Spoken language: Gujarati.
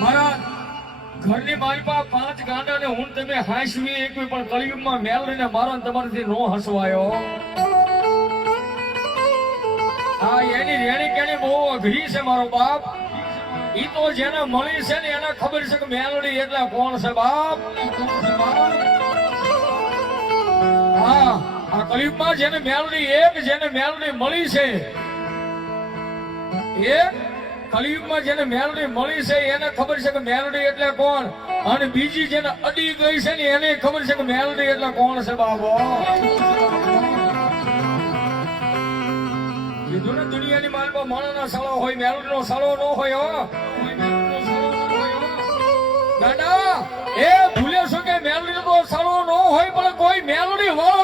મારા ઘરની માલપા 5 ગાંડા ને હું તમે હાંસવી એક પણ કળિયુગમાં મેલડીને મારો ને તમારાથી નો હસવાયો. આ એની રેણી કેણી બહુ અઘરી છે મારો બાપ. ઈ તો જેને મળી છે ને એને ખબર છે કે મેલડી એટલે કોણ છે બાપ. હા, આ કળિયુગમાં જેને મેલડી મળી છે, એક કળિયુગમાં જેને મેલડી મળી છે એને ખબર છે કે મેલડી એટલે કોણ, અને બીજી જેને અડી ગઈ છે ને એને ખબર છે કે મેલડી એટલે કોણ છે બાબો. કીધું ને દુનિયાની માલમાં માણસના સાળો હોય, મેલડીનો સાળો ન હોય. હો દાદા એ ભૂલે છો કે મેલડીનો સાળો ન હોય, પણ કોઈ મેલડી વાળો